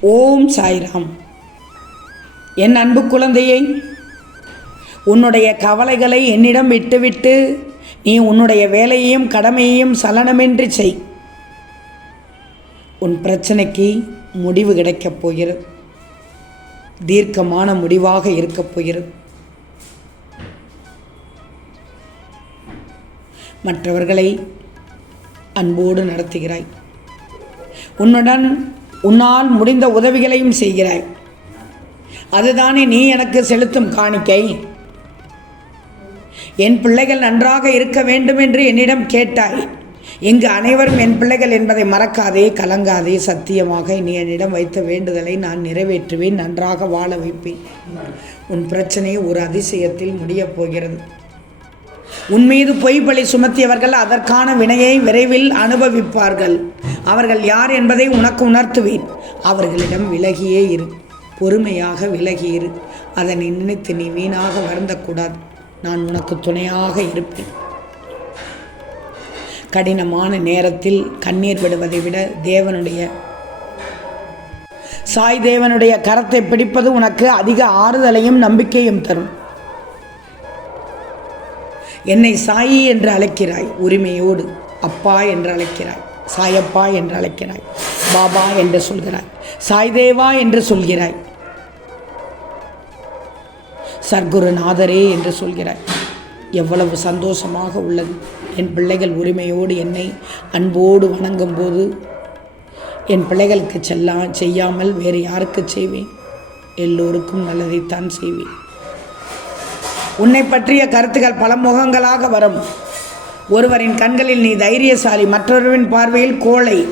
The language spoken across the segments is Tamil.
ஓம் சாய்ராம். என் அன்பு குழந்தையை உன்னுடைய கவலைகளை என்னிடம் விட்டுவிட்டு நீ உன்னுடைய வேலையையும் கடமையையும் சலனமின்றி செய். உன் பிரச்சனைக்கு முடிவு கிடைக்கப் போகிறது. தீர்க்கமான முடிவாக இருக்கப் போகிறது. மற்றவர்களை அன்போடு நடத்துகிறாய். உன்னுடன் உன்னால் முடிந்த உதவிகளையும் செய்கிறாய். அதுதானே நீ எனக்கு செலுத்தும் காணிக்கை. என் பிள்ளைகள் நன்றாக இருக்க வேண்டும் என்று என்னிடம் கேட்டாய். இங்கு அனைவரும் என் பிள்ளைகள் என்பதை மறக்காதே கலங்காதே சத்தியமாக நீ என்னிடம் வைத்த வேண்டுதலை நான் நிறைவேற்றுவேன் நன்றாக வாழ வைப்பேன். உன் பிரச்சனை ஒரு அதிசயத்தில் முடியப் போகிறது. உன் மீது பொய் பழி சுமத்தியவர்கள் அதற்கான வினையை விரைவில் அனுபவிப்பார்கள். அவர்கள் யார் என்பதை உனக்கு உணர்த்துவேன். அவர்களிடம் விலகியே இரு. பொறுமையாக விலகி இரு. அதனை நினைத்து நீ வீணாக வருந்தக்கூடாது. நான் உனக்கு துணையாக இருப்பேன். கடினமான நேரத்தில் கண்ணீர் விடுவதை விட தேவனுடைய சாய் தேவனுடைய கரத்தை பிடிப்பது உனக்கு அதிக ஆறுதலையும் நம்பிக்கையும் தரும். என்னை சாயி என்று அழைக்கிறாய். உரிமையோடு அப்பா என்று அழைக்கிறாய். சாயப்பா என்று அழைக்கிறாய். பாபா என்று சொல்கிறாய். சாய்தேவா என்று சொல்கிறாய். சர்க்குருநாதரே என்று சொல்கிறாய். எவ்வளவு சந்தோஷமாக உள்ளது. என் பிள்ளைகள் உரிமையோடு என்னை அன்போடு வணங்கும் போது என் பிள்ளைகளுக்கு செல்லா செய்யாமல் வேறு யாருக்கு செய்வேன்? எல்லோருக்கும் நல்லதைத்தான் செய்வேன். உன்னை பற்றிய கருத்துக்கள் பல முகங்களாக வரும். ஒருவரின் கண்களில் நீ தைரியசாலி மற்றொருவரின் பார்வையில் கோழை.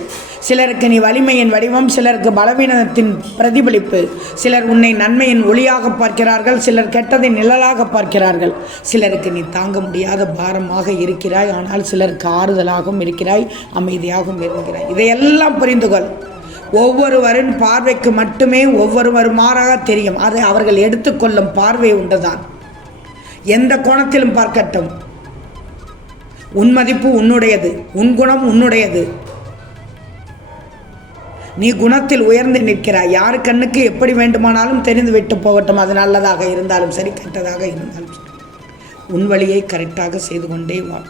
சிலருக்கு நீ வலிமையின் வடிவம் சிலருக்கு பலவீனத்தின் பிரதிபலிப்பு. சிலர் உன்னை நன்மையின் ஒளியாக பார்க்கிறார்கள் சிலர் கெட்டதை நிழலாக பார்க்கிறார்கள். சிலருக்கு நீ தாங்க முடியாத பாரமாக இருக்கிறாய் ஆனால் சிலருக்கு ஆறுதலாகவும் இருக்கிறாய் அமைதியாகவும் இருக்கிறாய். இதையெல்லாம் புரிந்து கொள். ஒவ்வொருவரின் பார்வைக்கு மட்டுமே ஒவ்வொருவருமாறாக தெரியும். அதை அவர்கள் எடுத்துக்கொள்ளும் பார்வை உண்டுதான். எந்த கோணத்திலும் பார்க்கட்டும். உன் மதிப்பு உன்னுடையது உன் குணம் உன்னுடையது. நீ குணத்தில் உயர்ந்து நிற்கிறாய். யார் கண்ணுக்கு எப்படி வேண்டுமானாலும் தெரிந்து விட்டு போகட்டும். அது நல்லதாக இருந்தாலும் சரி கெட்டதாக இருந்தாலும் சரி. உன் வழியை கரெக்டாக செய்து கொண்டே வா.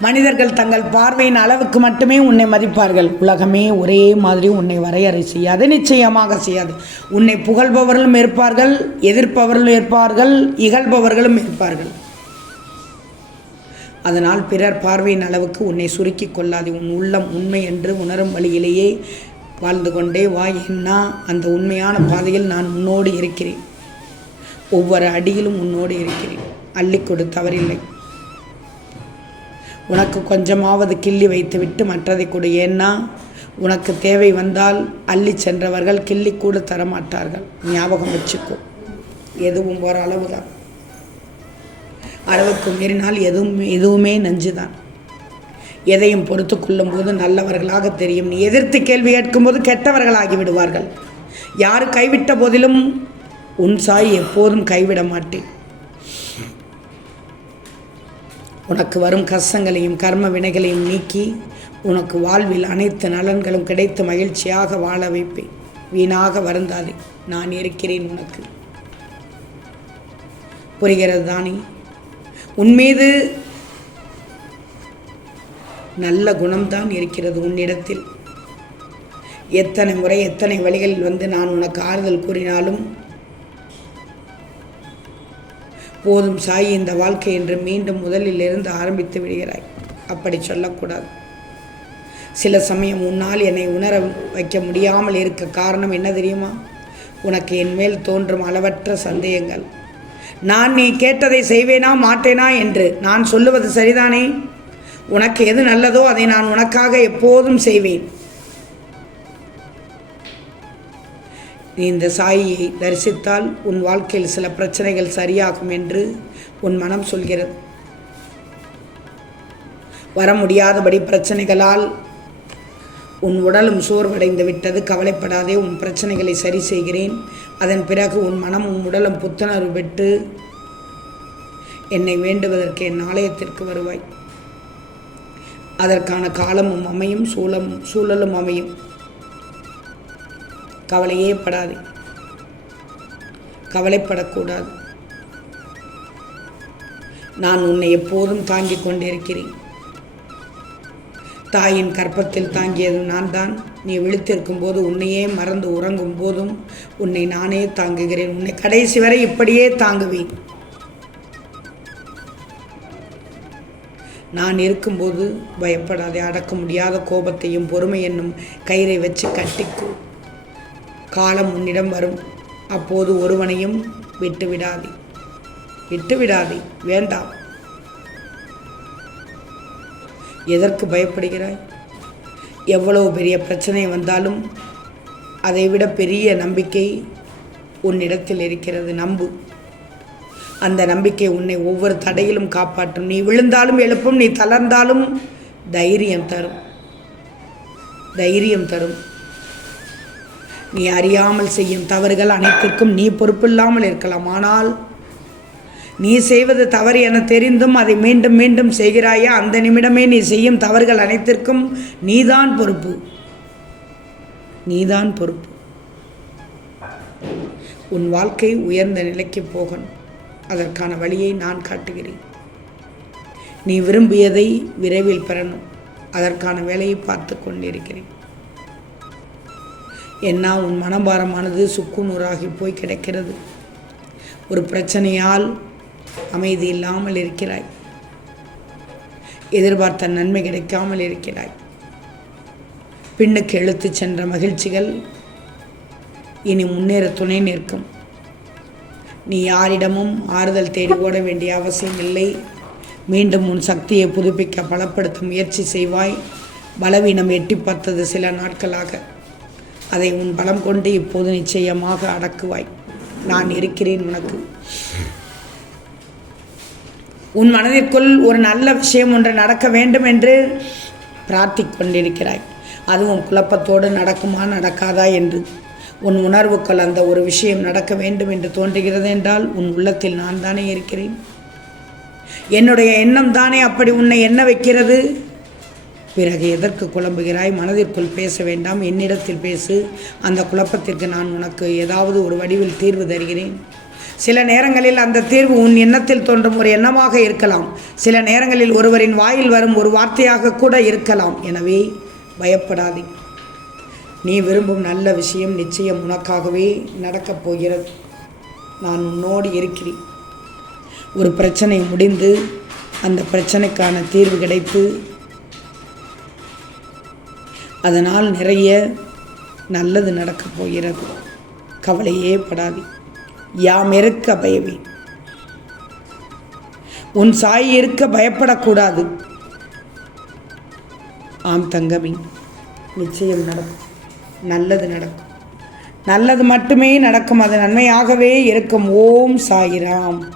மனிதர்கள் தங்கள் பார்வையின் அளவுக்கு மட்டுமே உன்னை மதிப்பார்கள். உலகமே ஒரே மாதிரி உன்னை வரையறை செய்யாது நிச்சயமாக செய்யாது. உன்னை புகழ்பவர்களும் இருப்பார்கள் எதிர்ப்பவர்களும் இருப்பார்கள் இகழ்பவர்களும் இருப்பார்கள் அதனால் பிறர் பார்வையின் அளவுக்கு உன்னை சுருக்கி கொள்ளாது. உன் உள்ளம் உண்மை என்று உணரும் வழியிலேயே வாழ்ந்து கொண்டே வா என்ன. அந்த உண்மையான பாதையில் நான் உன்னோடு இருக்கிறேன். ஒவ்வொரு அடியிலும் உன்னோடு இருக்கிறேன். அள்ளி கொடுத்தவரில்லை தவறில்லை. உனக்கு கொஞ்சமாவது கிள்ளி வைத்துவிட்டு மற்றதை கொடு. ஏன்னா உனக்கு தேவை வந்தால் அள்ளி சென்றவர்கள் கிள்ளி கூட தரமாட்டார்கள். ஞாபகம் வச்சுக்கோ. எதுவும் ஒரு அளவு தான் அளவுக்கு மீறினால் எதுவும் எதுவுமே நஞ்சுதான். எதையும் பொறுத்து கொள்ளும்போது நல்லவர்களாக தெரியும். நீ எதிர்த்து கேள்வி கேட்கும்போது கெட்டவர்களாகி விடுவார்கள். யார் கைவிட்ட போதிலும் உன் சாய் எப்போதும் கைவிட மாட்டேன். உனக்கு வரும் கஷ்டங்களையும் கர்ம வினைகளையும் நீக்கி உனக்கு வாழ்வில் அனைத்து நலன்களும் கிடைத்து மகிழ்ச்சியாக வாழ வைப்பேன். வீணாக வருந்தாதே நான் இருக்கிறேன் உனக்கு. புரிகிறது தானே உன்மீது நல்ல குணம்தான் இருக்கிறது உன்னிடத்தில். எத்தனை முறை எத்தனை வழிகளில் வந்து நான் உனக்கு ஆறுதல் கூறினாலும் போதும் சாய் இந்த வாழ்க்கை என்று மீண்டும் முதலில் இருந்து ஆரம்பித்து விடுகிறாய். அப்படி சொல்லக்கூடாது. சில சமயம் உன்னால் என்னை உணர வைக்க முடியாமல் இருக்க காரணம் என்ன தெரியுமா? உனக்கு என் மேல் தோன்றும் அளவற்ற சந்தேகங்கள். நான் நீ கேட்டதை செய்வேனா மாட்டேனா என்று நான் சொல்லுவது சரிதானே? உனக்கு எது நல்லதோ அதை நான் உனக்காக எப்போதும் செய்வேன். நீ இந்த சாயியை தரிசித்தால் உன் வாழ்க்கையில் சில பிரச்சனைகள் சரியாகும் என்று உன் மனம் சொல்கிறது. வர முடியாதபடி பிரச்சனைகளால் உன் உடலும் சோர்வடைந்து விட்டது. கவலைப்படாதே உன் பிரச்சனைகளை சரி செய்கிறேன். அதன் பிறகு உன் மனமும் உடலும் புத்துணர்வு பெற்று என்னை வேண்டுவதற்கு என் ஆலயத்திற்கு வருவாய். அதற்கான காலமும் அமையும் சூழலும் சூழலும் அமையும். கவலையே படாது. கவலைப்படக்கூடாது. நான் உன்னை எப்போதும் தாங்கிக் கொண்டிருக்கிறேன். தாயின் கற்பத்தில் தாங்கியது நான் தான் நீ விழித்திருக்கும் போது உன்னையே மறந்து உறங்கும் போதும் உன்னை நானே தாங்குகிறேன். உன்னை கடைசி வரை இப்படியே தாங்குவேன். நான் இருக்கும்போது பயப்படாதே. அடக்க முடியாத கோபத்தையும் பொறுமை என்னும் கயிறை வச்சு கட்டிக்கோ காலம் உன்னிடம் வரும். அப்போது ஒருவனையும் விட்டுவிடாதே. விட்டுவிடாதே. விட்டு விடாதே வேண்டாம். எதற்கு பயப்படுகிறாய்? எவ்வளவு பெரிய பிரச்சனை வந்தாலும் அதைவிட பெரிய நம்பிக்கை உன்னிடத்தில் இருக்கிறது நம்பு. அந்த நம்பிக்கை உன்னை ஒவ்வொரு தடையிலும் காப்பாற்றும். நீ விழுந்தாலும் எழுப்பும் நீ தளர்ந்தாலும் தைரியம் தரும். தைரியம் தரும். நீ அறியாமல் செய்யும் தவறுகள் அனைத்திற்கும் நீ பொறுப்பில்லாமல் இருக்கலாம். ஆனால் நீ செய்வது தவறு என தெரிந்தும் அதை மீண்டும் மீண்டும் செய்கிறாயா? அந்த நிமிடமே நீ செய்யும் தவறுகள் அனைத்திற்கும் நீதான் பொறுப்பு. நீதான் பொறுப்பு. உன் வாழ்க்கை உயர்ந்த நிலைக்கு போகணும். அதற்கான வழியை நான் காட்டுகிறேன். நீ விரும்பியதை விரைவில் பெறணும். அதற்கான வேலையை பார்த்து கொண்டிருக்கிறேன். என்ன உன் மனபாரமானது சுக்குநூறாகி போய் கிடக்கிறது. ஒரு பிரச்சனையால் அமைதி இல்லாமல் இருக்கிறாய். எதிர்பார்த்த நன்மை கிடைக்காமல் இருக்கிறாய். பின்னுக்கு எழுத்து சென்ற மகிழ்ச்சிகள் இனி முன்னேற துணை நிற்கும். நீ யாரிடமும் ஆறுதல் தேடி ஓட வேண்டிய அவசியம் இல்லை. மீண்டும் உன் சக்தியை புதுப்பிக்க பலப்படுத்த முயற்சி செய்வாய். பலவீனம் எட்டி பார்த்தது சில நாட்களாக. அதை உன் பலம் கொண்டு இப்போது நிச்சயமாக அடக்குவாய். நான் இருக்கிறேன் உனக்கு. உன் மனதிற்குள் ஒரு நல்ல விஷயம் ஒன்று நடக்க வேண்டும் என்று பிரார்த்திக் கொண்டிருக்கிறாய் அதுவும் குழப்பத்தோடு நடக்குமா நடக்காதா என்று. உன் உணர்வுக்குள் அந்த ஒரு விஷயம் நடக்க வேண்டும் என்று தோன்றுகிறது என்றால் உன் உள்ளத்தில் நான் தானே இருக்கிறேன். என்னுடைய எண்ணம் தானே அப்படி உன்னை என்ன வைக்கிறது. பிறகு எதற்கு குழம்புகிறாய்? மனதிற்குள் பேச வேண்டாம். என்னிடத்தில் பேசு. அந்த குழப்பத்திற்கு நான் உனக்கு ஏதாவது ஒரு வடிவில் தீர்வு தருகிறேன். சில நேரங்களில் அந்த தீர்வு உன் எண்ணத்தில் தோன்றும் ஒரு எண்ணமாக இருக்கலாம். சில நேரங்களில் ஒருவரின் வாயில் வரும் ஒரு வார்த்தையாக கூட இருக்கலாம். எனவே பயப்படாதே. நீ விரும்பும் நல்ல விஷயம் நிச்சயம் உனக்காகவே நடக்கப் போகிறது. நான் உன்னோடு இருக்கிறேன். ஒரு பிரச்சனை முடிந்து அந்த பிரச்சனைக்கான தீர்வு கிடைத்து அதனால் நிறைய நல்லது நடக்கப் போகிறது. கவலையே படாதே. யாம் இருக்க பயவே. உன் சாய் இருக்க பயப்படக்கூடாது. ஆம் தங்கமி நிச்சயம் நடக்கும். நல்லது நடக்கும். நல்லது மட்டுமே நடக்கும். அது நன்மையாகவே இருக்கும். ஓம் சாயிராம்.